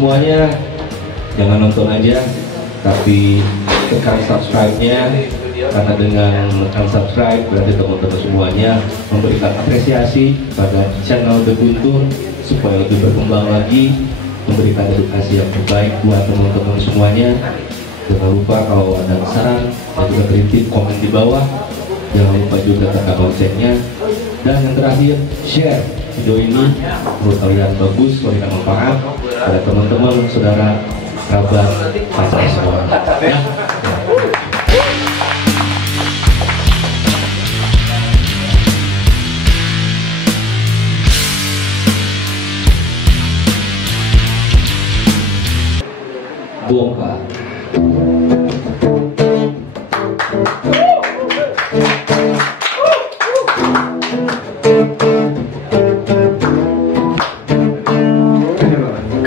semuanya, jangan nonton aja, tapi tekan subscribe-nya, karena dengan menekan subscribe berarti teman-teman semuanya memberikan apresiasi pada channel The Guntur supaya lebih berkembang lagi, memberikan edukasi yang terbaik buat teman-teman semuanya. Jangan lupa kalau ada saran dan juga kritik, komen di bawah. Jangan lupa juga tekan loncengnya. Dan yang terakhir, share video ini menurut kalian bagus, memberikan manfaat pada teman-teman, saudara, kerabat, pacar semua. Ya. Bongkar.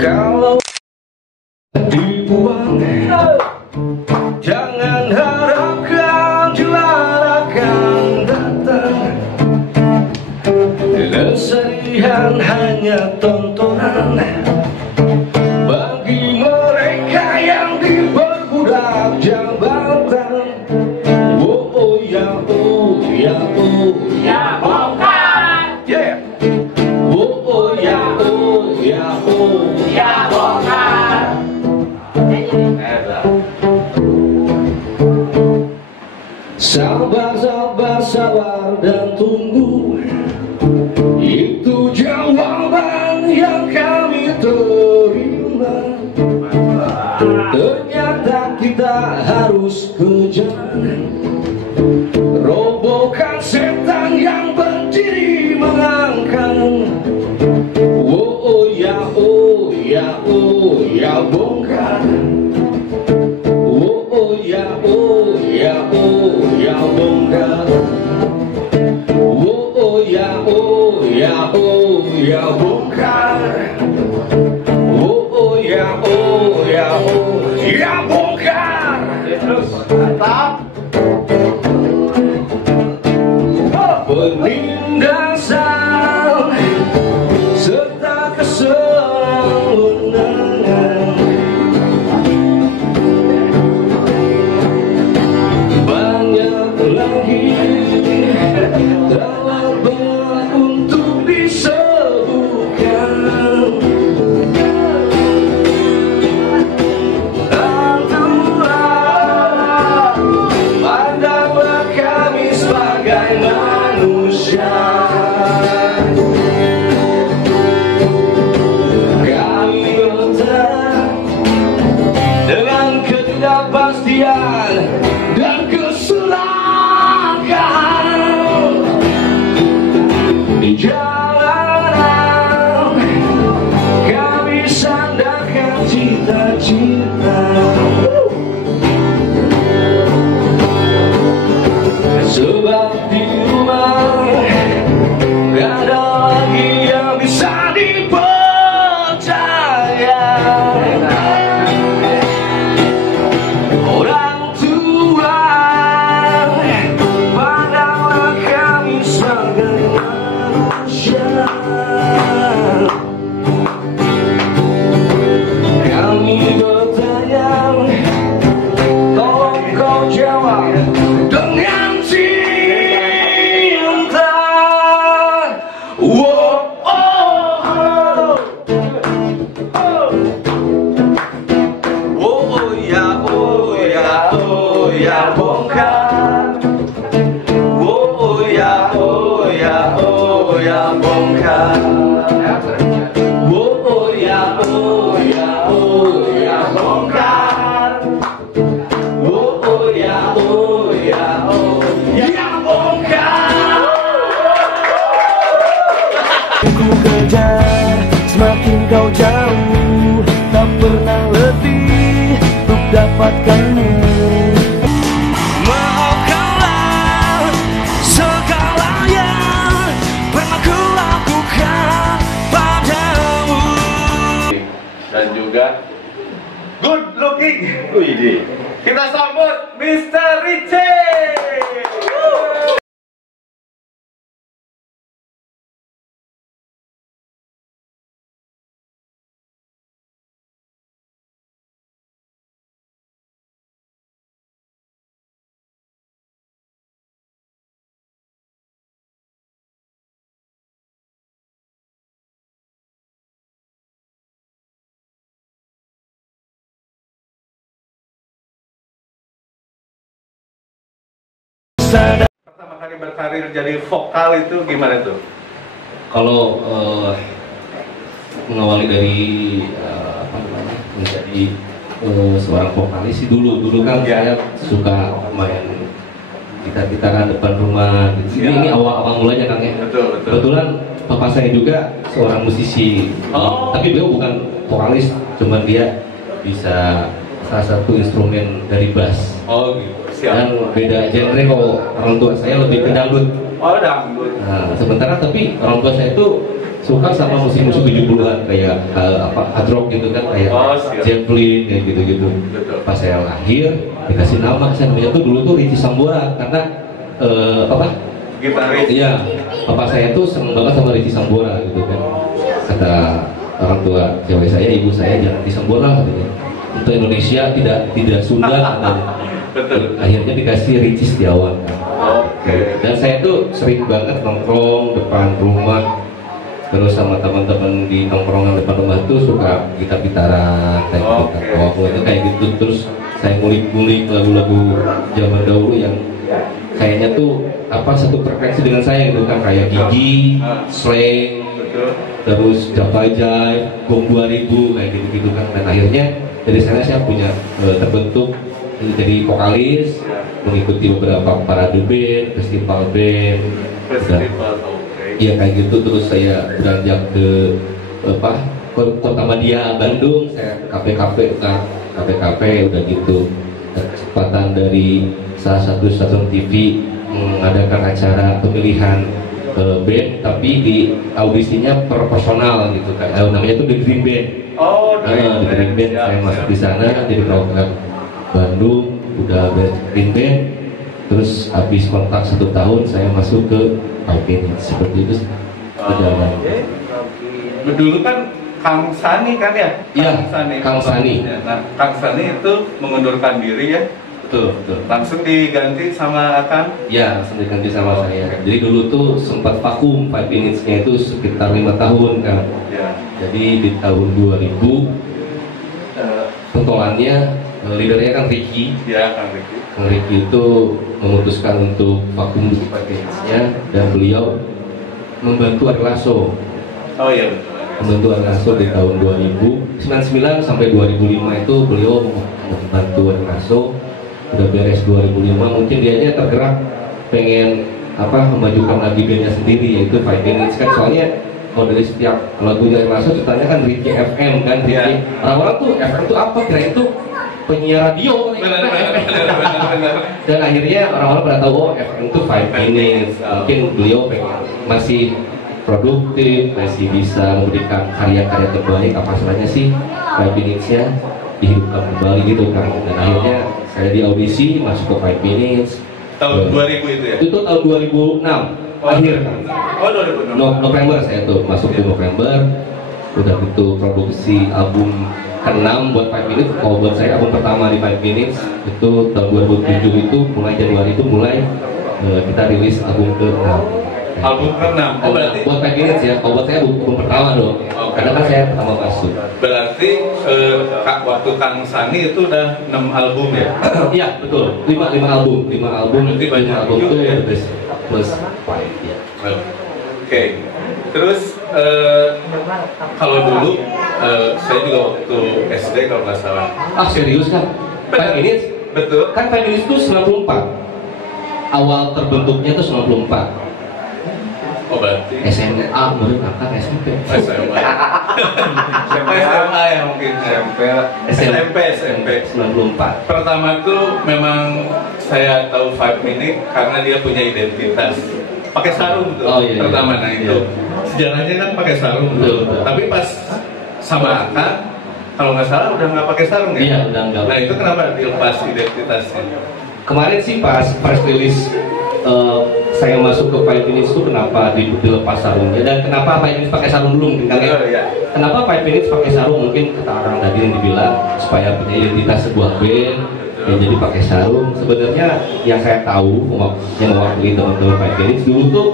Kalau dibuang, jangan harapkan jelas akan datang. Kesedihan hanya tontonan bagi mereka yang diperbudak jabatan. Oh, oh ya, oh ya, oh ya, bongkar. Yeah. Oh, oh ya, oh ya, oh ya, bongkar. Sabar, sabar, sabar dan tunggu. Itu jawaban yang kami terima. Ternyata kita harus kejar, robohkan setan yang berdiri mengangkang. Oh, oh ya, oh ya, oh ya, bongkar. Oh, oh ya, oh ya, oh ya, bongkar. Oh, oh ya, oh ya, oh ya, bongkar. Oh, oh ya, oh ya, oh ya, bongkar. Terus mantap. Penindasan serta kesewenangan, banyak lagi terlalu untuk disebutkan. Aturan, pandanglah kami sebagai manusia. Kami bertahan dengan ketidakpastian dan keserakahan di jalanan. Kami sandarkan cita-cita, sebab di rumah gak ada lagi yang bisa dipercaya. Orang tua, pandanglah kami sebagai manusia. Kami bertanya, tolong kau jawab dengan cinta. Oh, oh, oh. Oh, oh ya, oh ya, oh ya, bongkar. Oh, oh ya, oh ya, oh ya, bongkar. Oh, oh ya, oh ya, oh ya, bongkar. Oh, oh ya, oh ya, oh ya, bongkar. Ku kejar semakin kau jauh, tak pernah letih untuk dapatkanmu. Maafkanlah segala yang pernah ku lakukan padamu. Dan juga good looking. Kita sambut Mr. Richie. sadar. Pertama kali berkarir jadi vokal itu gimana tuh? Kalau mengawali dari apa namanya menjadi seorang vokalis sih dulu kan saya suka main gitar-gitaran depan rumah gitu. Ini awal mulanya Kang ya. Betul. Kebetulan papa saya juga seorang musisi. Tapi beliau bukan vokalis, cuman dia bisa salah satu instrumen dari bass. Oh gitu. Siap. Dan beda genre kalau orang tua saya lebih ke dangdut. Oh dangdut. Nah, sementara tapi orang tua saya itu suka sama musik-musik 70-an kayak hard rock gitu kan, kayak Zeppelin kayak gitu-gitu. Pas saya lahir dikasih nama, saya namanya tuh dulu tuh Richie Sambora karena gitaris. Iya, papa saya tuh seneng banget sama Richie Sambora gitu kan. Kata orang tua cewek saya, ibu saya, jangan Richie Sambora katanya. Untuk Indonesia tidak Sunda katanya. Betul. Akhirnya dikasih Richie Setiawan kan. Oke. Dan saya tuh sering banget nongkrong depan rumah, terus sama teman-teman di nongkrongan depan rumah tuh suka gitar-gitaran kayak gitu, kayak gitu. Terus saya ngulik-ngulik lagu-lagu zaman dahulu yang kayaknya tuh satu frekuensi dengan saya gitu kan, kayak Gigi, Slang, terus Java Jive, Gong 2000 kayak gitu-gitu kan. Dan akhirnya dari sana saya punya terbentuk jadi vokalis, mengikuti beberapa parade band, festival band, iya kayak gitu. Terus saya beranjak ke Kota Madia, Bandung, saya KPKP udah gitu. Dan kesempatan dari salah satu stasiun TV mengadakan acara pemilihan band, tapi di audisinya proporsional gitu kan. Namanya tuh The Green Band. The Green Band. Saya masuk di sana jadi perwakilan Bandung, udah Green Band. Terus habis kontak 1 tahun saya masuk ke Alpine, seperti itu perjalanan. Dulu kan Kang Sani kan ya? Iya, Kang Sani. Nah, Kang Sani itu mengundurkan diri ya? Betul. Langsung diganti sama Akang? Ya, langsung diganti sama saya. Jadi dulu tuh sempat vakum 5 minutes-nya itu sekitar 5 tahun kan. Ya. Jadi di tahun 2000 pentolannya leadernya kan Ricky. Ya, Kang Ricky. Kang Ricky itu memutuskan untuk vakum di 5 minutes-nya, dan beliau membantu Ari Lasso. Oh iya betul. Membantu Ari Lasso di tahun 2099 sampai 2005 itu beliau membantu Ari Lasso. Udah beres 2005, mungkin dianya tergerak pengen memajukan lagi bandnya sendiri, yaitu 5 minutes kan. Soalnya kalau dari setiap lagunya Ari Lasso ceritanya kan Ricky FM kan, Ricky. Orang-orang tuh FM tuh apa, kira itu penyiar radio. Benar. Dan akhirnya orang-orang pada tahu FM itu 5 minutes. Mungkin beliau pengen masih produktif, masih bisa memberikan karya-karya terbaik. Apa salahnya sih 5 minutes-nya dihidupkan kembali gitu kan. Dan akhirnya saya di audisi masuk ke 5 minutes tahun 2000 itu ya? Itu tahun 2006 akhir kan. Oh 2006. November saya tuh masuk ke November. Udah itu produksi album ke-6 buat 5 minutes. Kalau buat saya album pertama di 5 minutes itu tahun 2007, itu mulai Januari itu mulai kita rilis album ke-6. Album ke-6. Oh berarti buat 5 minutes ya. Kalau buat saya album pertama dong. Karena kan saya pertama masuk. Berarti waktu Kang Sani itu udah 6 album ya? Iya betul. 5 album. 5 album. Berarti banyak album itu ya? plus 5 ya. Oke. Terus kalau dulu saya juga waktu SD kalau nggak salah. Serius kan? 5 minutes? Betul. Kan 5 minutes itu 94. Awal terbentuknya itu 94. Oh berarti SMA menurut kakak SMP. SMA ya mungkin SMP 94. Pertama tuh memang saya tahu 5 minute karena dia punya identitas pakai sarung tuh. Iya. Pertama nah itu sejarahnya kan pakai sarung tuh. Tapi pas sama Akang kalau nggak salah udah nggak pakai sarung ya? Iya udah nggak. Nah itu kenapa dilepas identitasnya? Kemarin sih pas rilis saya masuk ke 5 minutes itu kenapa dilepas sarungnya, dan kenapa 5 minutes pakai sarung dulu mungkin kan ya? Kenapa 5 minutes pakai sarung, mungkin kata orang tadi yang dibilang supaya punya identitas sebuah band yang jadi pakai sarung. Sebenarnya yang saya tahu yang mewakili teman-teman 5 minutes dulu tuh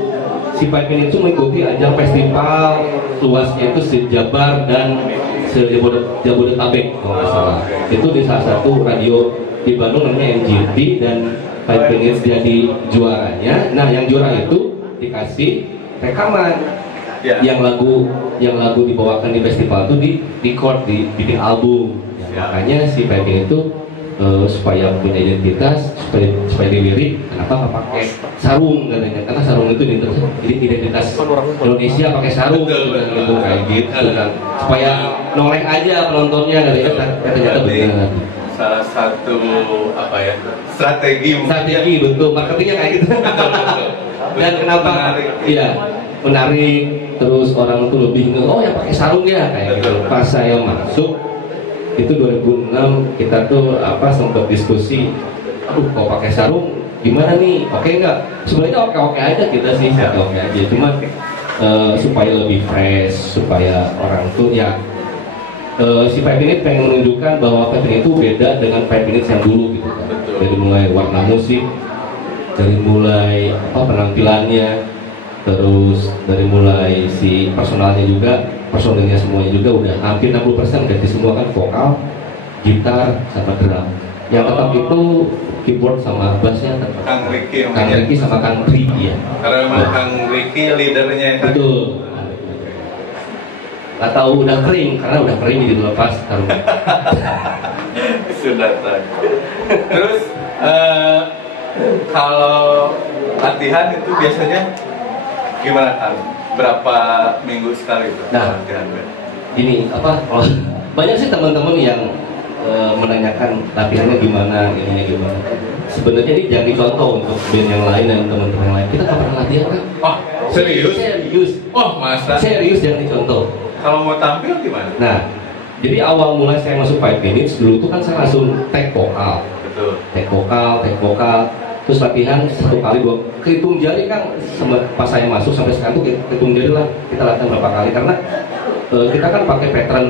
si 5 minutes itu mengikuti ajang festival luasnya itu se-Jabar dan se-Jabodetabek kalau nggak salah. Itu di salah satu radio di Bandung namanya MGT dan 5 Minutes jadi juaranya. Nah yang juara itu dikasih rekaman yang lagu dibawakan di festival itu di record, dibikin album. Makanya si 5 Minutes itu supaya punya identitas, supaya dilirik, kenapa nggak pakai sarung katanya? Karena sarung itu jadi identitas Indonesia pakai sarung gitu kayak gitu kan. Supaya noleh aja penontonnya katanya benar. Salah satu apa ya strategi betul, marketingnya kayak gitu. Dan kenapa menarik terus orang tuh lebih oh ya pakai sarung ya kayak gitu. Pas saya masuk itu 2006 kita tuh sempat diskusi, kalau pakai sarung gimana nih, oke nggak? Sebenarnya oke aja kita sih, oke aja, cuma supaya lebih fresh, supaya orang tuh ya si 5 Minutes pengen menunjukkan bahwa 5 Minutes itu beda dengan 5 Minutes yang dulu gitu kan. Dari mulai warna musik, dari mulai penampilannya, terus dari mulai si personilnya semuanya juga udah hampir 60% ganti semua kan, vokal, gitar, sama drum. Yang tetap itu keyboard sama bassnya tetap Kang Ricky sama Kang Tri ya. Karena memang Kang Ricky leadernya kan. Betul. Gak tahu udah kering, karena udah kering jadi lepas taruh. Sudah tahu. Terus kalau latihan itu biasanya gimana kan? Berapa minggu sekali itu latihan? Ini kalau banyak sih teman-teman yang menanyakan latihannya gimana, ininya gimana. Sebenarnya ini jadi contoh untuk band yang lain dan teman-teman yang lain. Kita nggak pernah latihan kan? Oh serius? Serius. Oh masa? Serius jadi contoh. Kalau mau tampil gimana? Nah, jadi awal mulai saya masuk 5 Minutes dulu tuh kan saya langsung take vokal. Betul. Take vokal. Terus latihan 1 kali 2 kehitung jari kan, pas saya masuk sampai sekarang tuh kehitung jari lah kita latihan berapa kali, karena kita kan pakai pattern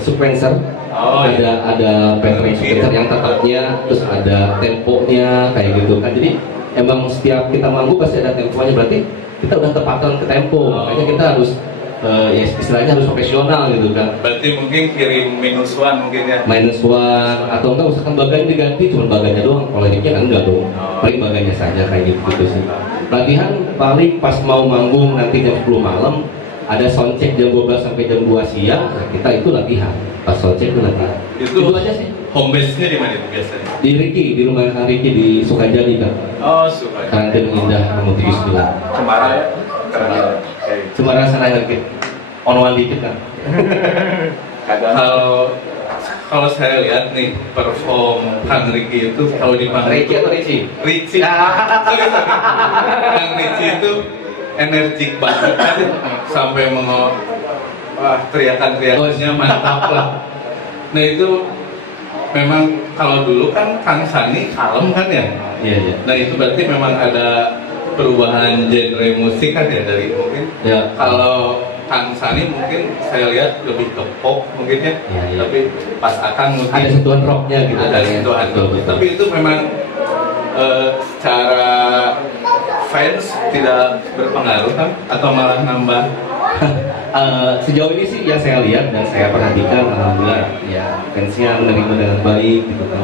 sequencer. Ada pattern sequencer yang tetapnya, terus ada temponya kayak gitu kan. Jadi emang setiap kita manggung pasti ada temponya, berarti kita udah tepatan ke tempo. Makanya kita harus ya istilahnya harus profesional gitu kan. Berarti mungkin kirim -1 mungkin ya? -1 atau enggak misalkan baganya diganti, cuma baganya doang, kalau linknya kan enggak dong, paling baganya saja kayak gitu sih. Latihan paling pas mau manggung nanti jam 10 malam, ada soundcheck jam 12 sampai jam 2 siang, nah kita itu latihan, pas soundcheck itu latihan. Itu aja sih. Home base-nya di mana itu biasanya? Di Ricky, di rumah Kang Ricky di Sukajadi kan. Oh Sukajadi. Kantin Indah nomor 79. Cemara ya? Cemara sana dikit, on-one dikit kan. Kalau saya lihat nih perform Kang Ricky itu kalau di panggung Ricky atau Ricci? Ricci. Sorry. Kang Ricci itu energik banget sampai teriakan-teriakannya mantap lah. Nah itu memang kalau dulu kan Kang Sani kalem kan ya? Iya. Nah itu berarti memang ada perubahan genre musik kan ya dari mungkin. Ya. Kalau Kang Sani mungkin saya lihat lebih ke pop mungkin ya. Ya. Tapi pas Akang mungkin ada sentuhan rocknya gitu. Ada sentuhan rock. Tapi itu memang secara fans tidak berpengaruh kan? Atau malah nambah? Sejauh ini sih yang saya lihat dan saya perhatikan, alhamdulillah ya fansnya menerima dengan baik gitu kan.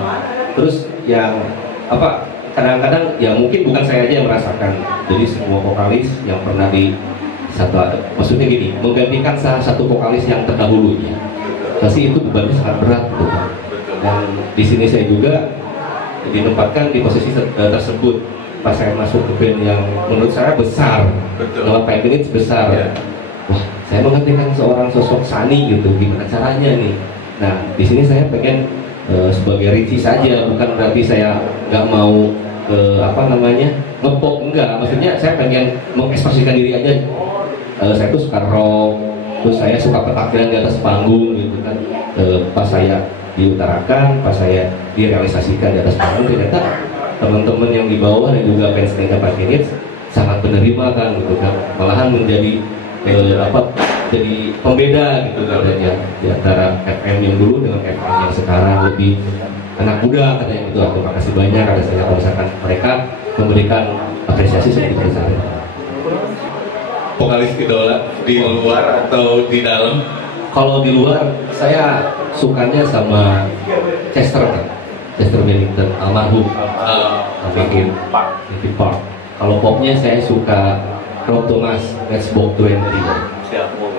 Terus yang kadang-kadang ya mungkin bukan saya aja yang merasakan, jadi semua vokalis yang pernah maksudnya gini, menggantikan salah satu vokalis yang terdahulunya pasti itu bebannya sangat berat gitu kan. Dan di sini saya juga ditempatkan di posisi tersebut pas saya masuk ke band yang menurut saya besar, nama 5 Minutes besar. Wah, saya menggantikan seorang sosok Sani gitu, gimana caranya nih? Nah, di sini saya pengen sebagai Ricci saja, bukan berarti saya nggak mau ngepop, enggak. Maksudnya saya pengen mengekspresikan diri aja. Saya tuh suka rock, terus saya suka petakbiran di atas panggung gitu kan. Pas saya diutarakan, pas saya direalisasikan di atas panggung, ternyata teman-teman yang di bawah dan juga fans 5 Minutes sangat menerima kan gitu kan. Malahan menjadi jadi pembeda gitu katanya di antara FM yang dulu dengan FM yang sekarang, lebih anak muda katanya gitu. Terima kasih banyak karena saya kalau misalkan mereka memberikan apresiasi seperti itu. Vokalis idola di luar atau di dalam? Kalau di luar saya sukanya sama Chester kan. Chester Bennington almarhum. Linkin Park. Kalau popnya saya suka Rob Thomas, Matchbox 20.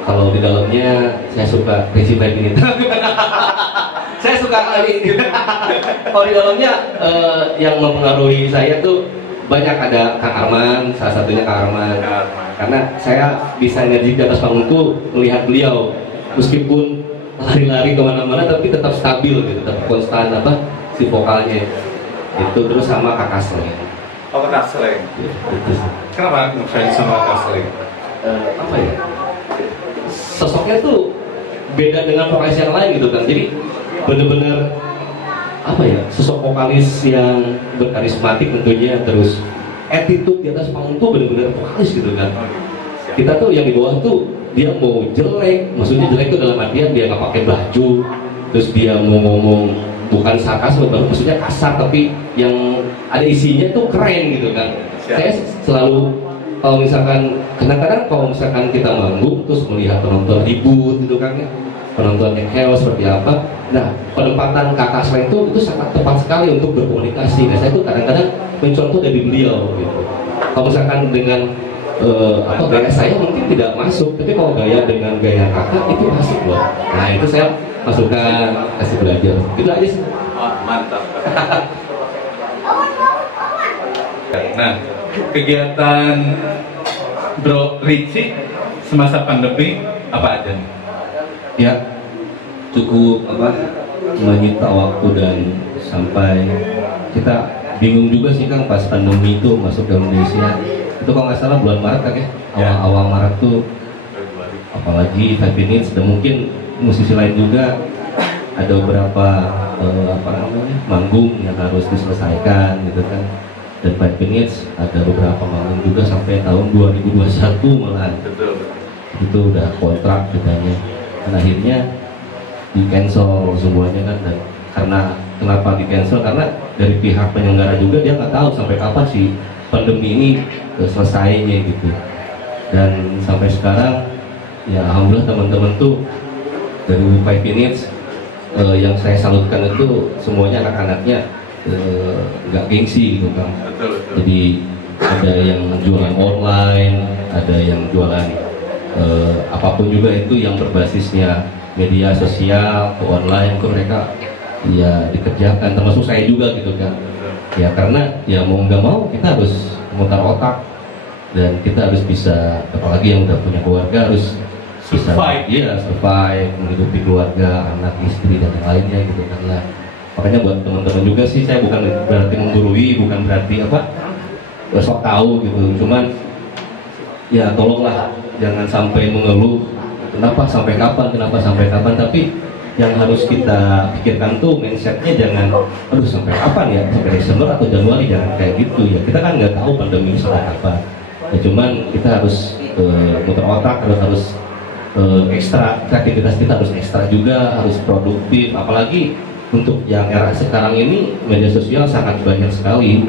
Kalau di dalamnya saya suka Crazy Five Minutes. Saya suka kali. Kalau di dalamnya yang mempengaruhi saya tuh banyak, ada Kang Arman, salah satunya Kang Arman. Karena saya bisa ngaji di atas panggung tuh melihat beliau, meskipun lari-lari kemana-mana tapi tetap stabil gitu, tetap konstan si vokalnya itu. Terus sama Kakak Sleng. Oh, Kakak Sleng. Ya, itu. Kenapa ngefans sama Kakak Sleng? Apa ya? Sosoknya tuh beda dengan vokalis yang lain gitu kan. Jadi bener-bener apa ya, sosok vokalis yang berkarismatik tentunya, terus attitude di atas panggung tuh bener-bener vokalis gitu kan. Kita tuh yang di bawah tuh dia mau jelek, maksudnya jelek tuh dalam artian dia nggak pakai baju, terus dia mau ngomong bukan sarkas, maksudnya kasar tapi yang ada isinya tuh keren gitu kan. Saya selalu kalau misalkan kadang-kadang kalau misalkan kita manggung terus melihat penonton ribut gitu kan ya, penontonnya chaos seperti apa. Nah, penempatan Kakak Sleng itu sangat tepat sekali untuk berkomunikasi. Nah, saya tuh kadang-kadang mencontoh dari beliau gitu. Kalau misalkan dengan gaya saya mungkin tidak masuk, tapi kalau gaya dengan gaya Kakak itu masuk loh. Nah, itu saya masukkan, kasih belajar. Itu aja sih. Oh, mantap. Nah, kegiatan Bro Richie semasa pandemi apa aja nih? Ya, cukup menyita waktu dan sampai kita bingung juga sih Kang pas pandemi itu masuk ke Indonesia. Itu kalau nggak salah bulan Maret kan ya, awal Maret tuh, apalagi 5 Minutes dan mungkin musisi lain juga ada beberapa manggung yang harus diselesaikan gitu kan. Dan 5 Minutes ada beberapa manggung juga sampai tahun 2021 malah. Itu udah kontrak katanya. Dan akhirnya di cancel semuanya kan. Dan karena kenapa di cancel, karena dari pihak penyelenggara juga dia nggak tahu sampai kapan sih pandemi ini selesainya gitu. Dan sampai sekarang ya alhamdulillah teman-teman tuh dari 5 Minutes yang saya salutkan itu semuanya anak-anaknya nggak gengsi gitu kan. Jadi ada yang jualan online, ada yang jualan apapun juga itu yang berbasisnya media sosial ke online, ke mereka ya dikerjakan, termasuk saya juga gitu kan. Ya karena ya mau nggak mau kita harus memutar otak dan kita harus bisa, apalagi yang udah punya keluarga harus bisa survive, menghidupi keluarga, anak, istri dan yang lainnya gitu kan lah. Makanya buat teman-teman juga sih, saya bukan berarti menggurui, bukan berarti sok tahu gitu, cuman ya tolonglah jangan sampai mengeluh kenapa sampai kapan, tapi yang harus kita pikirkan tuh mindsetnya jangan aduh sampai kapan ya, sampai Desember atau Januari, jangan kayak gitu ya. Kita kan nggak tahu pandemi ini sampai kapan ya, cuman kita harus muter otak, harus ekstra, kreativitas kita harus ekstra juga, harus produktif. Apalagi untuk yang era sekarang ini media sosial sangat banyak sekali.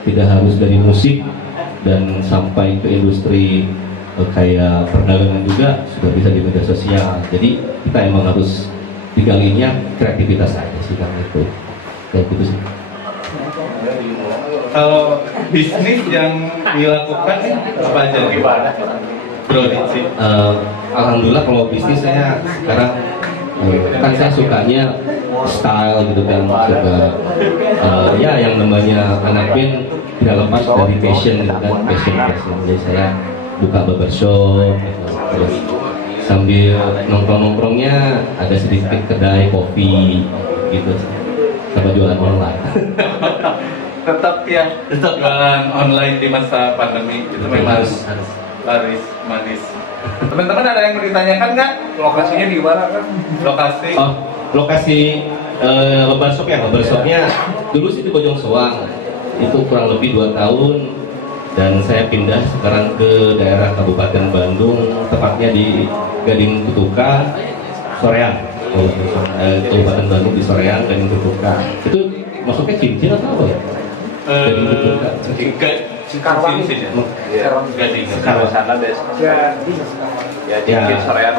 Tidak harus dari musik dan sampai ke industri kayak perdagangan juga sudah bisa di media sosial. Jadi kita emang harus digalinya kreativitas aja sih kan, itu kayak gitu sih. Kalau bisnis yang dilakukan apa aja nih Bro Richie? Alhamdulillah kalau bisnis saya sekarang kan saya sukanya style gitu kan, suka ya yang namanya anak band tidak lepas dari fashion gitu kan, fashion. Jadi saya buka barbershop gitu. Terus sambil nongkrongnya ada sedikit kedai kopi gitu, sama jualan online. tetap jualan online di masa pandemi itu memang harus laris manis. Teman-teman ada yang mau ditanyakan nggak? Lokasinya di mana kan? Lokasi barbershopnya dulu sih di Bojong Soang, itu kurang lebih 2 tahun, dan saya pindah sekarang ke daerah Kabupaten Bandung, tepatnya di Gading Kutuka, Soreang. Kabupaten Bandung di Soreang, Gading Kutuka. Itu maksudnya cincin atau apa ya? Sekarang sih ya. Gading. Sekarang sana deh. Ya, Ya. sorean.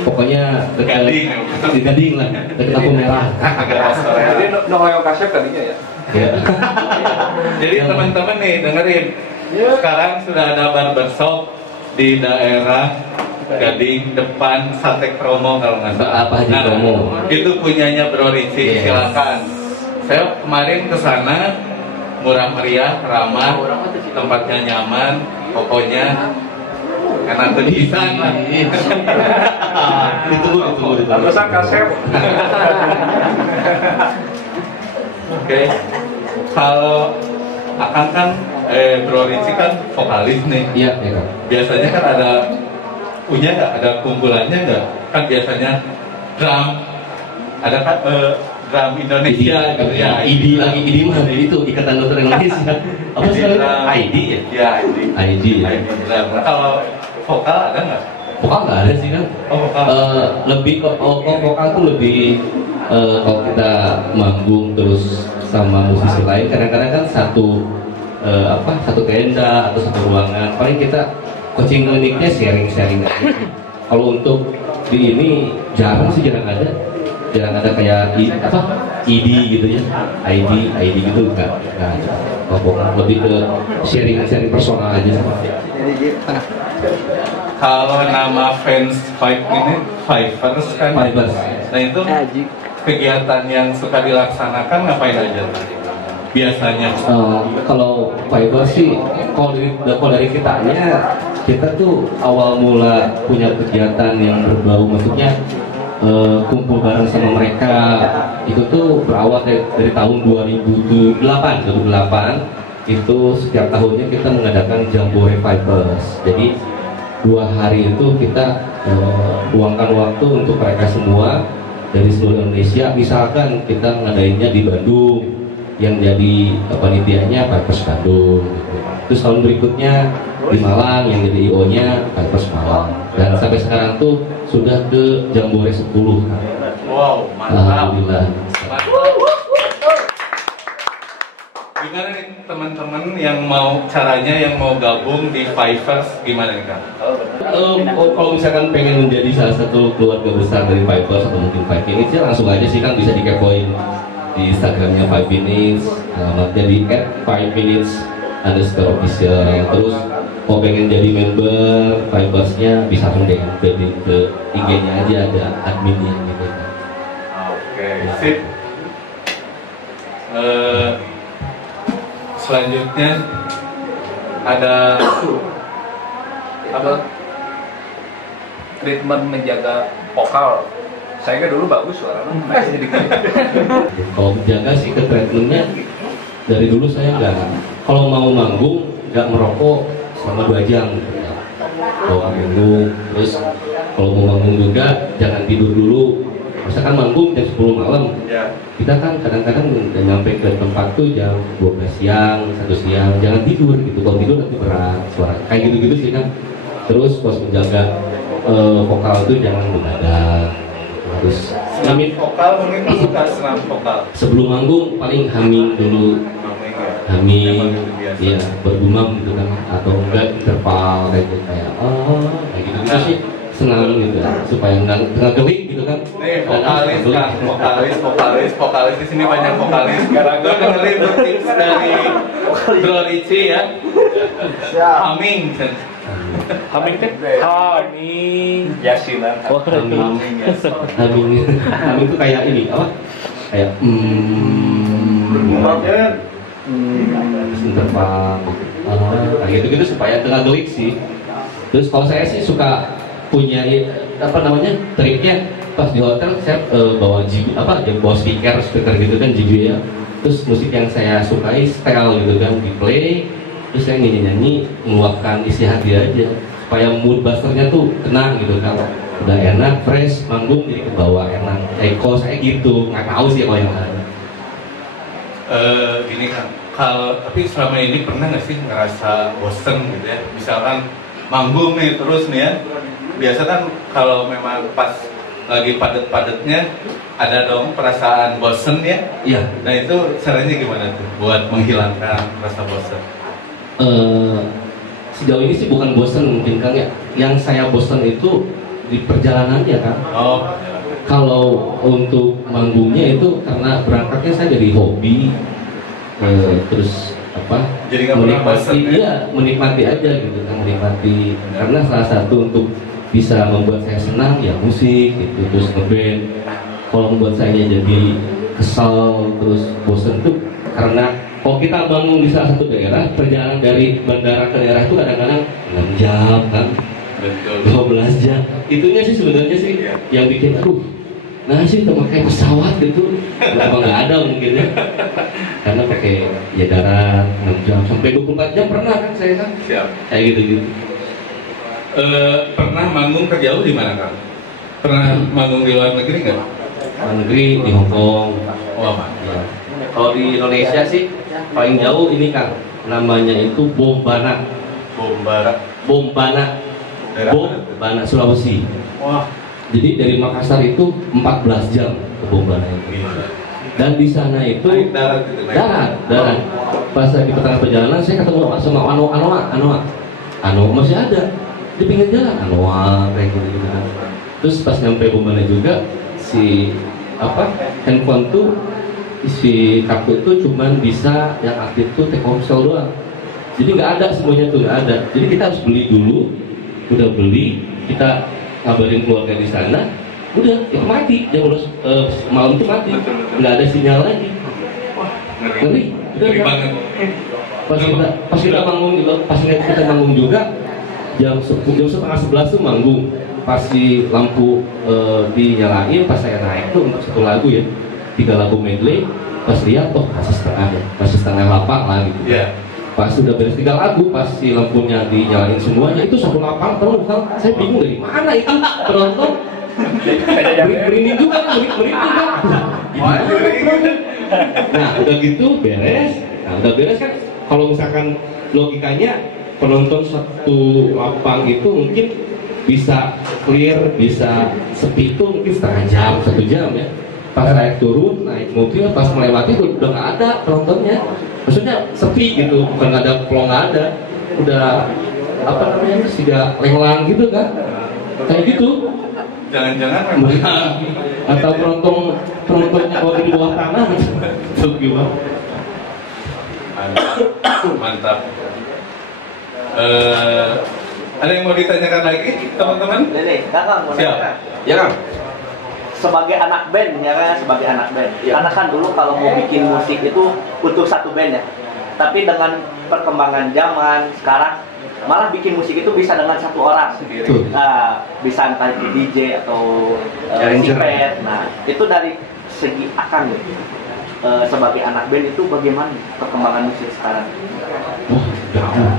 Pokoknya Gading. di Gading lah, dekat lampu merah. Jadi no hoyong kasep tadinya ya. Ya. Jadi teman-teman nih dengerin. Sekarang sudah ada barbershop di daerah Gading depan Sate Kromo kalau nggak salah. Apa Haji Kromo? Itu punyanya Bro Ricci, Yes. silakan. Saya kemarin ke sana, murah meriah, ramah, tempatnya nyaman, pokoknya enak tulisan lah. Ditunggu. Pantesan kasep. Oke, kalau Akang kan, Bro Ricci kan vokalis nih. Iya, ya Kak. Biasanya kan punya nggak, ada kumpulannya nggak? Kan biasanya drum, ada kan drum Indonesia gitu ya. ID mah itu Ikatan Dokter Indonesia. Apa sih namanya? ID ya? Ya, ID. ID ya. ID drum. Nah, kalau vokal ada nggak? Vokal nggak ada sih kan? Oh, vokal. Lebih vokal tuh lebih kalau kita manggung terus sama musisi lain kadang-kadang kan satu tenda atau satu ruangan, paling kita coaching kliniknya sharing aja. Kalau untuk di ini jarang ada kayak ID gitu ya, ID gitu enggak ada. Lebih ke sharing personal aja. Kalau nama fans Five ini Fivers kan? Fivers. Nah itu kegiatan yang suka dilaksanakan ngapain aja? Biasanya. Kalau Fiverr sih, kalau dari kita tuh awal mula punya kegiatan yang berbau, maksudnya kumpul bareng sama mereka itu tuh berawal dari tahun 2008 itu setiap tahunnya kita mengadakan Jambore Fivers. Jadi 2 hari itu kita luangkan waktu untuk mereka semua dari seluruh Indonesia. Misalkan kita ngadainnya di Bandung, yang jadi panitianya Pipers Bandung gitu. Terus tahun berikutnya di Malang yang jadi IO-nya Pipers Malang, dan sampai sekarang tuh sudah ke Jambore 10. Wow, mantap. Alhamdulillah. Gimana nih teman-teman yang mau gabung di Fivers, gimana nih Kang? Kalau misalkan pengen menjadi salah satu keluarga besar dari Pipers atau mungkin 5 Minutes ya langsung aja sih kan, bisa dikepoin di Instagramnya 5 Minutes, alamatnya di @5minutes_official. Terus mau pengen jadi member Fiversnya bisa langsung DM ke IG-nya aja, ada adminnya gitu. Oke, sip. Selanjutnya ada Treatment menjaga vokal. Saya kan dulu bagus suaranya. Jadi Kalau menjaga sih ke treatmentnya dari dulu saya kalau mau manggung nggak merokok selama 2 jam. Kalau manggung, terus kalau mau manggung juga jangan tidur dulu. Misalkan manggung jam 10 malam, ya. kita kan kadang-kadang udah nyampe ke tempat tuh jam 12 siang, 1 siang, jangan tidur gitu. Kalau tidur nanti berat suara, kayak gitu-gitu sih kan. Terus pas menjaga vokal tuh jangan begadang, harus Senam vokal, mungkin suka senam vokal. sebelum manggung paling humming dulu, humming, ya bergumam gitu kan, atau enggak interval kayak gitu, kayak gitu sih senang gitu supaya nggak gelik gitu kan. Nih vokalis di sini banyak vokalis. Gue dengerin tips dari Bro Ricci ya. Humming. Haming teh. Haming. Yasinan. Humming itu kayak ini apa? Kayak interval, kayak gitu supaya nggak gelik sih. Terus kalau saya sih suka punya triknya pas di hotel saya bawa speaker gitu kan JBL ya. Terus musik yang saya sukai style gitu kan di play, terus saya nyanyi meluapkan isi hati aja supaya mood busternya tuh kena gitu kan, udah enak fresh manggung jadi kebawa enak. Kalau saya gitu, nggak tahu sih kalau yang lain. Gini kan, tapi selama ini pernah nggak sih ngerasa bosen gitu ya? Misalkan manggung nih terus nih ya, biasa kan kalau memang pas lagi padet-padetnya ada dong perasaan bosen ya. Iya. Nah itu caranya gimana tuh buat menghilangkan rasa bosen? Sejauh ini sih bukan bosan mungkin Kang ya. Yang saya bosan itu di perjalanannya Kang. Oh, Kalau untuk manggungnya itu karena berangkatnya saya dari hobi, terus apa? Jadi nggak pernah bosan, ya? Iya, menikmati aja gitu kan, menikmati. Karena salah satu untuk bisa membuat saya senang ya musik gitu, terus ngeband. Kalau membuat saya jadi kesal terus bosan tuh karena kalau kita bangun di salah satu daerah, perjalanan dari bandara ke daerah itu kadang-kadang 6 jam kan, betul. 12 jam. Itunya sih sebenarnya sih yang bikin nah sih kita pakai pesawat gitu, kenapa nggak ada mungkin ya? Karena pakai ya darat 6 jam sampai 24 jam pernah kan saya kan? Siap. Kayak gitu-gitu. Pernah manggung terjauh di mana Kang? Pernah manggung di luar negeri nggak? Luar negeri di Hong Kong. Wah, Pak. Ya. Kalau di Indonesia sih paling jauh ini Kang, namanya itu Bombana. Bombana, Daerah Bombana, Sulawesi. Wah, Jadi dari Makassar itu 14 jam ke Bombana itu. gila. Dan di sana itu Naik darat gitu, naik. darat. Pas saya di pertengahan perjalanan saya ketemu sama Anoa masih ada di pinggir jalan Anoa kayak gitu kan. Terus pas nyampe Bombana juga si handphone tuh isi kartu itu cuman bisa yang aktif tuh Telkomsel doang. Jadi nggak ada semuanya tuh nggak ada. Jadi kita harus beli dulu. Udah beli kita ngabarin keluarga di sana, udah itu mati jam malam itu mati, nggak ada sinyal lagi. Ngeri, Ngeri banget. pas kita manggung juga, pas kita manggung juga jam 10:30 tuh manggung. Pas di lampu dinyalain, pas saya naik tuh untuk 1 lagu ya, 3 lagu medley. Pas lihat masih setengah lapak lah gitu. Iya. Pas sudah beres 3 lagu, pas si lampunya dinyalain semuanya, itu 1 lapang penuh Kang. Saya bingung dari mana itu penonton. Merinding juga kan, merinding kan. Nah udah gitu beres. Nah udah beres kan, kalau misalkan logikanya penonton 1 lapang itu mungkin bisa clear, bisa sepi itu mungkin setengah jam, 1 jam ya. Pas naik turun, naik mobil, pas melewati udah nggak ada penontonnya. Maksudnya sepi gitu, bukan nggak ada plong, nggak ada. Udah sudah lenglang gitu kan, kayak gitu. Jangan-jangan Atau penontonnya kalau di bawah tanah itu gimana? Mantap. Ada yang mau ditanyakan lagi teman-teman? Ini, Kakak mau Siap. nanya. Ya Kang. Sebagai anak band, ya kan, sebagai anak band. Karena kan dulu kalau mau bikin musik itu untuk 1 band ya. Tapi dengan perkembangan zaman sekarang, malah bikin musik itu bisa dengan 1 orang. Betul. Nah, bisa entah itu DJ atau Arranger. keypad. Nah, itu dari segi Akang sebagai anak band itu bagaimana perkembangan musik sekarang? Wah, jauh.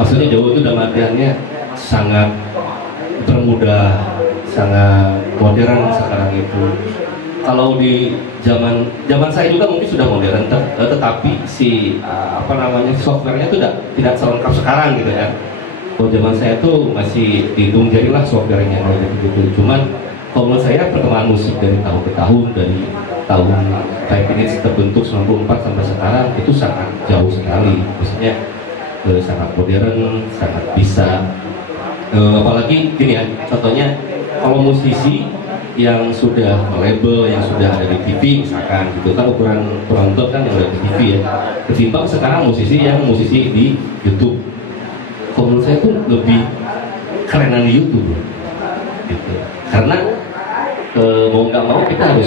Maksudnya jauh itu dalam artiannya sangat termudah, sangat modern sekarang itu. Kalau di zaman saya juga mungkin sudah modern, tetapi si softwarenya itu tidak selengkap sekarang gitu ya. Kalau zaman saya tuh masih dihitung jari lah softwarenya gitu. Cuman kalau menurut saya perkembangan musik dari tahun ke tahun, dari tahun Five Minutes terbentuk 94 sampai sekarang itu sangat jauh sekali. Maksudnya sangat modern, sangat bisa. Apalagi gini ya, contohnya kalau musisi yang sudah label, yang sudah ada di TV misalkan gitu kan, ukuran penonton kan yang ada di TV ya, ketimbang sekarang musisi di YouTube. Kalau menurut saya tuh lebih kerenan di YouTube gitu. Karena mau nggak mau kita harus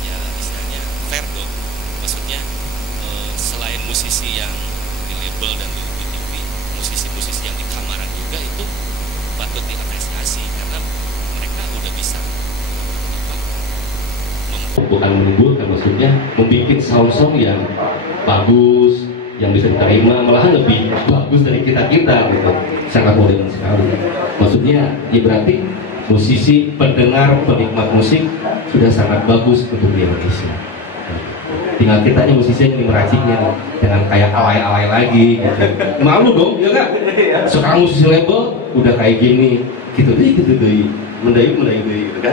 ya istilahnya fair dong. Maksudnya selain musisi yang di label dan di TV, musisi-musisi yang di kamaran juga itu patut diapresiasi karena mereka udah bisa bukan menimbulkan, maksudnya membuat sound yang bagus, yang bisa diterima, malahan lebih bagus dari kita gitu. Sangat modern sekali. Maksudnya ya berarti musisi, pendengar, penikmat musik sudah sangat bagus untuk di Indonesia. Tinggal kitanya musisi yang meraciknya, jangan kayak alay-alay lagi gitu. Malu dong, ya kan? Sekarang musisi label udah kayak gini, gitu deh. Mendai gitu kan.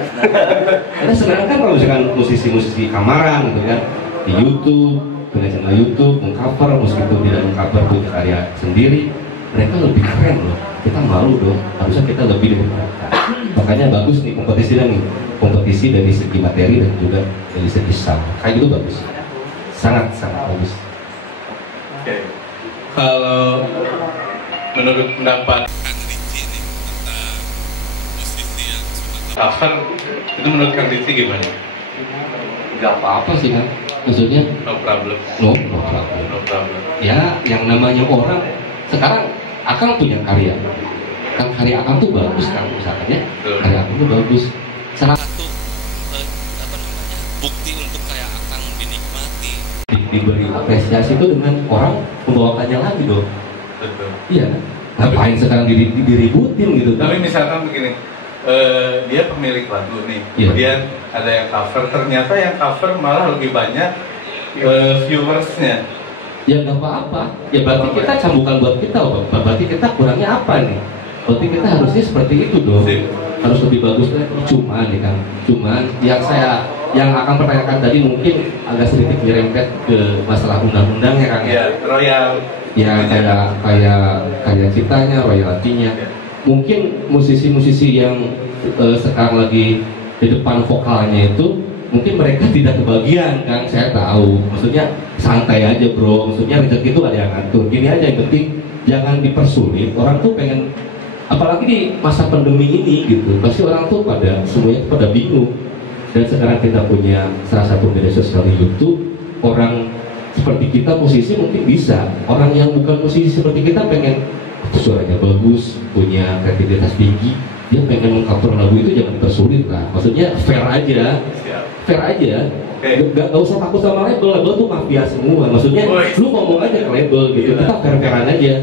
Karena sekarang kan kalau misalkan musisi-musisi kamaran gitu kan, di YouTube punya channel YouTube, mengcover meskipun tidak mengcover punya karya sendiri, mereka lebih keren loh. Kita malu dong, harusnya kita lebih dari mereka. Makanya bagus nih kompetisinya nih, kompetisi dari segi materi dan juga dari segi sound. Kayak gitu bagus, sangat bagus. Oke. Kalau menurut pendapat Kang Ricci nih tentang musisi yang suka cover, itu menurut Kang Ricci gimana? Gak apa-apa sih kan, maksudnya No problem. no problem. No problem. Ya yang namanya orang sekarang Akang punya karya, kan karya Akang tuh bagus kan, misalkan ya Betul. karya Akang tuh bagus. Salah satu apa namanya bukti untuk kayak Akang dinikmati. diberi apresiasi itu dengan orang membawakannya lagi dong. Betul. Iya, ngapain sekarang diributin gitu? Tapi misalkan begini, dia pemilik lagu nih, Iya. kemudian ada yang cover, ternyata yang cover malah lebih banyak viewersnya. Ya nggak apa-apa. Ya berarti kita cambukan buat kita, berarti kita kurangnya apa nih? Berarti kita harusnya seperti itu dong. Sip. Harus lebih bagus lagi. Cuman nih kan, yang akan pertanyakan tadi mungkin agak sedikit nyerempet ke masalah undang-undang ya Kang. Ya, royal. Ya kayak ciptanya, royaltinya. Mungkin musisi-musisi yang sekarang lagi di depan vokalnya itu mungkin mereka tidak kebagian kan, saya tahu. Maksudnya santai aja bro, maksudnya rezeki itu ada yang ngatur. Gini aja yang penting jangan dipersulit. Orang tuh pengen, apalagi di masa pandemi ini gitu, pasti orang tuh semuanya pada bingung. Dan sekarang kita punya salah satu media sosial di YouTube, orang seperti kita musisi mungkin bisa, orang yang bukan musisi seperti kita pengen suaranya bagus, punya kreativitas tinggi, dia pengen mengcover lagu itu jangan dipersulit lah. Maksudnya fair aja, Siap. fair aja. Oke. Gak usah takut sama label tuh mafia semua. Maksudnya lu ngomong aja ke label gitu, kita fair-fairan aja.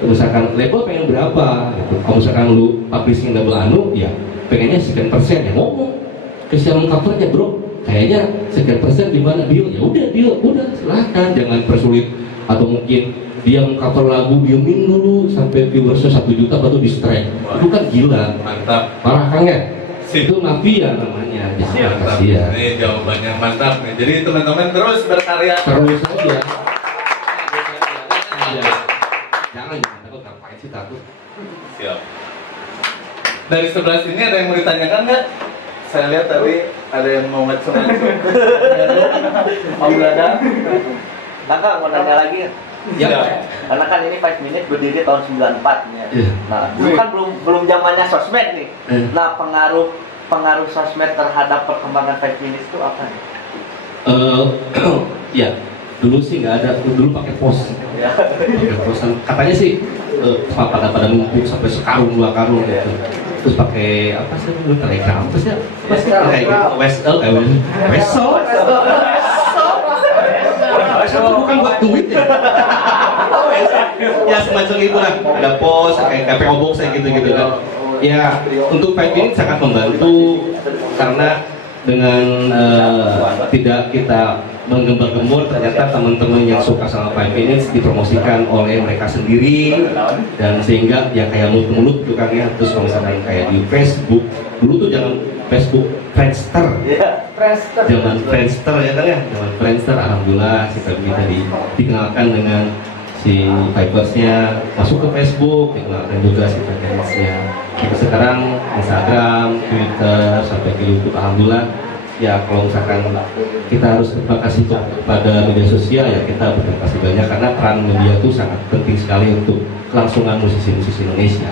Misalkan label pengen berapa, gitu. Kalau misalkan lu publishing label anu, ya pengennya sekian persen, ya ngomong ke siapa mengcovernya bro. Kayaknya sekian persen di mana deal, ya udah silahkan, jangan persulit. Atau mungkin dia mengcover lagu diemin dulu sampai viewersnya 1 juta baru di strike. Itu kan gila, Mantap. parah kan ya? Sip. Itu mafia namanya. Jangan Mantap. kasihan. Ini jawabannya mantap nih. Jadi teman-teman terus berkarya. Terus aja. Iya. Jangan takut, ngapain sih takut? Siap. Dari sebelah sini ada yang mau ditanyakan nggak? Saya lihat tadi ada yang mau ngeceng. Om Dadang, Kakak mau nanya lagi ya? Ya. Karena kan ini 5 Minutes berdiri tahun 94 ya. Iya. Nah, dulu kan belum zamannya sosmed nih. Nah, pengaruh sosmed terhadap perkembangan 5 Minutes itu apa nih? Ya, dulu sih nggak ada, dulu pakai pos. Ya. Pakai posan. Katanya sih pada numpuk sampai sekarung 2 karung gitu. Terus pakai apa sih dulu, telegram apa sih? Apa sih kayak gitu? Wesel bukan buat duit ya. Ya semacam itu lah. Ada pos kayak PO Box kayak gitu kan. Ya untuk 5 Minutes sangat membantu karena dengan tidak kita menggembar-gembor, ternyata teman-teman yang suka sama 5 Minutes dipromosikan oleh mereka sendiri, dan sehingga ya kayak mulut-mulut tuh kan ya. Terus kalau misalkan kayak di Facebook, dulu tuh jangan Facebook, Friendster. Zaman Friendster ya kan ya, zaman Friendster, alhamdulillah si Febri tadi dikenalkan dengan si Vibersnya, masuk ke Facebook, dikenalkan juga si Vibersnya. Sekarang Instagram, Twitter, sampai ke YouTube, alhamdulillah. Ya kalau misalkan kita harus terima kasih kepada media sosial, ya kita berterima kasih banyak karena peran media itu sangat penting sekali untuk kelangsungan musisi-musisi Indonesia.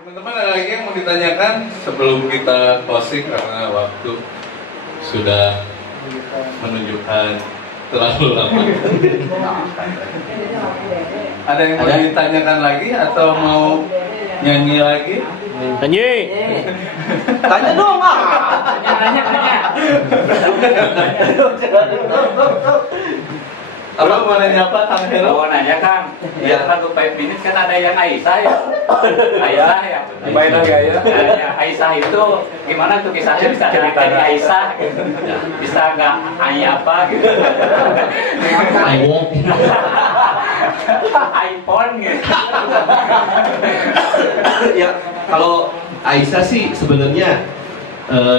Teman-teman ada lagi yang mau ditanyakan sebelum kita closing karena waktu sudah menunjukkan terlalu lama. Ada yang mau ditanyakan lagi atau mau nyanyi lagi? Tanya dong, ah. Apa mau nanya apa, Kang Hero? Mau nanya Kang, ya kan 5 Minutes kan ada yang Aisyah ya. Aisyah ya. Gimana gaya? Aisyah itu gimana tuh kisahnya, bisa ceritain Aisyah gitu. Bisa nggak hanya apa gitu. iPhone gitu. Ya kalau Aisyah sih sebenarnya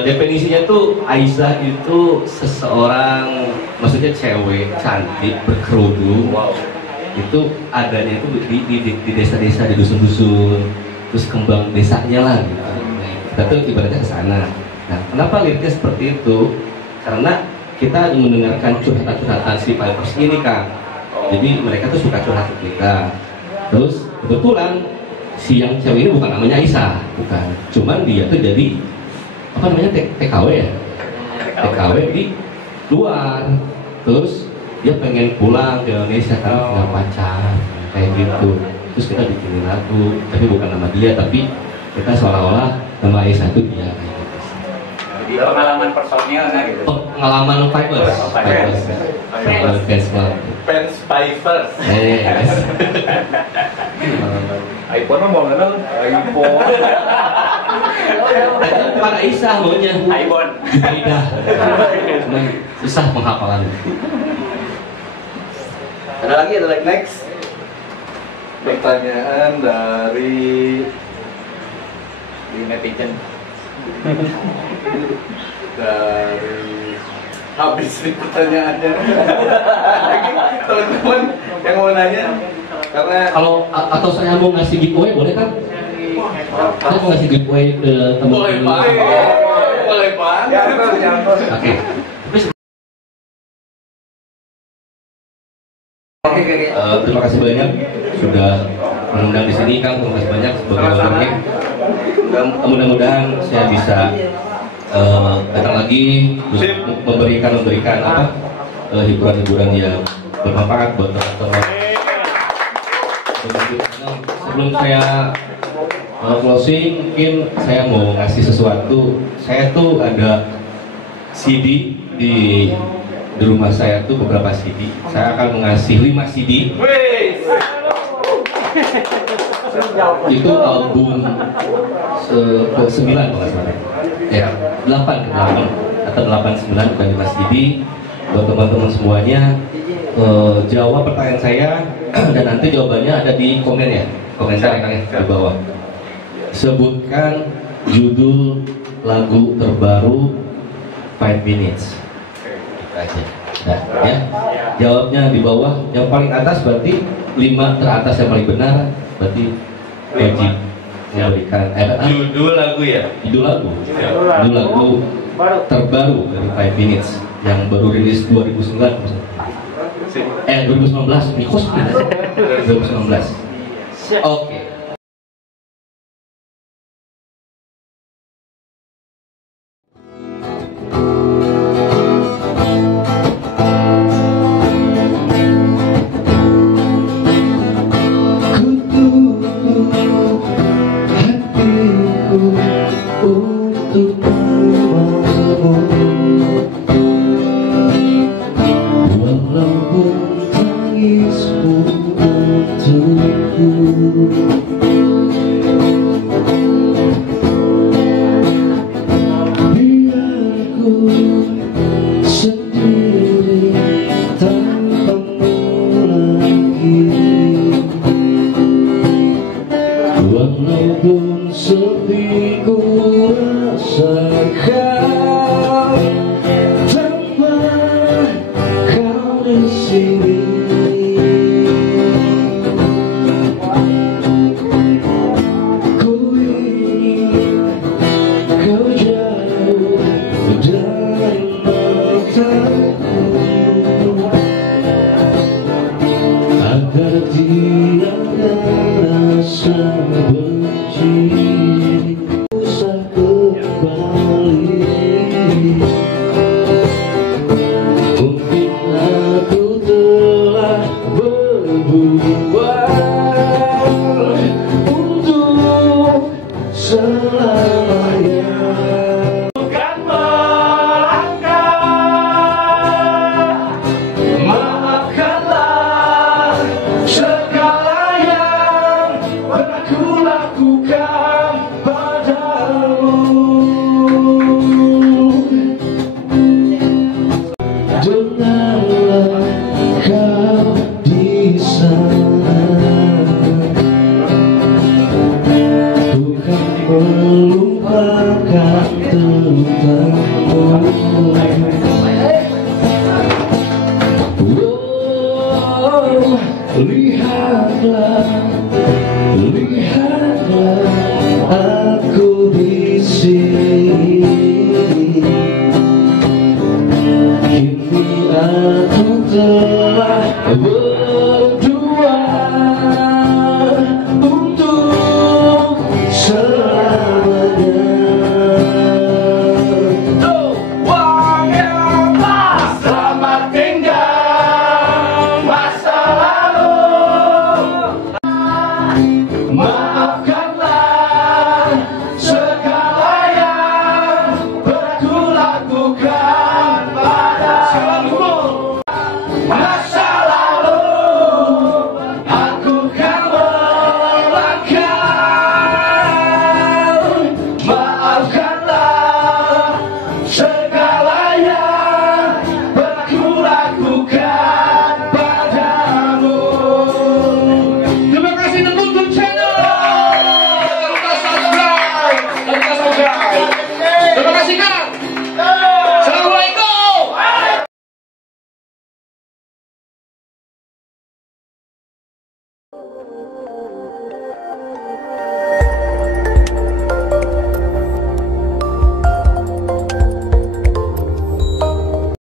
Definisinya tuh Aisyah itu seseorang, maksudnya cewek cantik berkerudung. Wow. Itu adanya itu di desa-desa, di dusun-dusun, terus kembang desanya lah gitu. Kita tuh ibaratnya ke sana. Nah, kenapa liriknya seperti itu? Karena kita mendengarkan curhatan-curhatan si Pipers ini, Kang. Jadi mereka tuh suka curhat ke kita. Terus kebetulan si yang cewek ini bukan namanya Aisyah, bukan. Cuman dia tuh jadi apa namanya TKW ya, TKW di luar. Terus dia pengen pulang ke Indonesia karena punya pacar kayak gitu. Terus kita bikin lagu, tapi bukan nama dia, tapi kita seolah-olah nama Aisyah itu dia. Di pengalaman personilnya gitu. Pengalaman Pipers, fans club. Fans Pipers. iPhone mah mau ngeneng, iPhone. Bukan Aisyah maunya. iPhone. Aidah. Cuman susah penghafalan. Ada lagi next. Pertanyaan dari netizen. Dari habis nih pertanyaannya. Teman-teman yang mau nanya, karena Kalau atau saya mau ngasih giveaway boleh kan? Saya mau ngasih giveaway ke boleh teman-teman. Pak, boleh Pak. Oke. Terima kasih banyak sudah mengundang di sini, Kang. Terima kasih banyak sebagai ownernya. Mudah-mudahan saya bisa datang lagi memberikan apa hiburan-hiburan yang bermanfaat buat teman-teman. Sebelum saya closing, mungkin saya mau ngasih sesuatu. Saya tuh ada CD di rumah saya tuh, beberapa CD. Saya akan mengasih 5 CD. Itu album ke-9 kalau nggak salah. Ya, 8 atau 89 bukan 5 CD. Buat teman-teman semuanya, jawab pertanyaan saya dan nanti jawabannya ada di komen ya, komentar ya di bawah. Sebutkan judul lagu terbaru 5 Minutes. Itu aja. Nah, ya. Jawabnya di bawah. Yang paling atas berarti 5 teratas yang paling benar berarti wajib memberikan judul lagu ya. Judul lagu terbaru dari 5 Minutes yang baru rilis 2009. 2019 Mikos 2019. Oke. Melupakan Lihatlah, lihatlah aku di sini. Kini aku telah berdua untuk selamanya. Selamat tinggal masa lalu. Maafkanlah segala yang pernah ku lakukan padamu. Masa lalu aku kan melangkah. Maafkanlah segala yang pernah ku lakukan padamu. Terima kasih untuk channel. Terima kasih Kang. Assalamualaikum.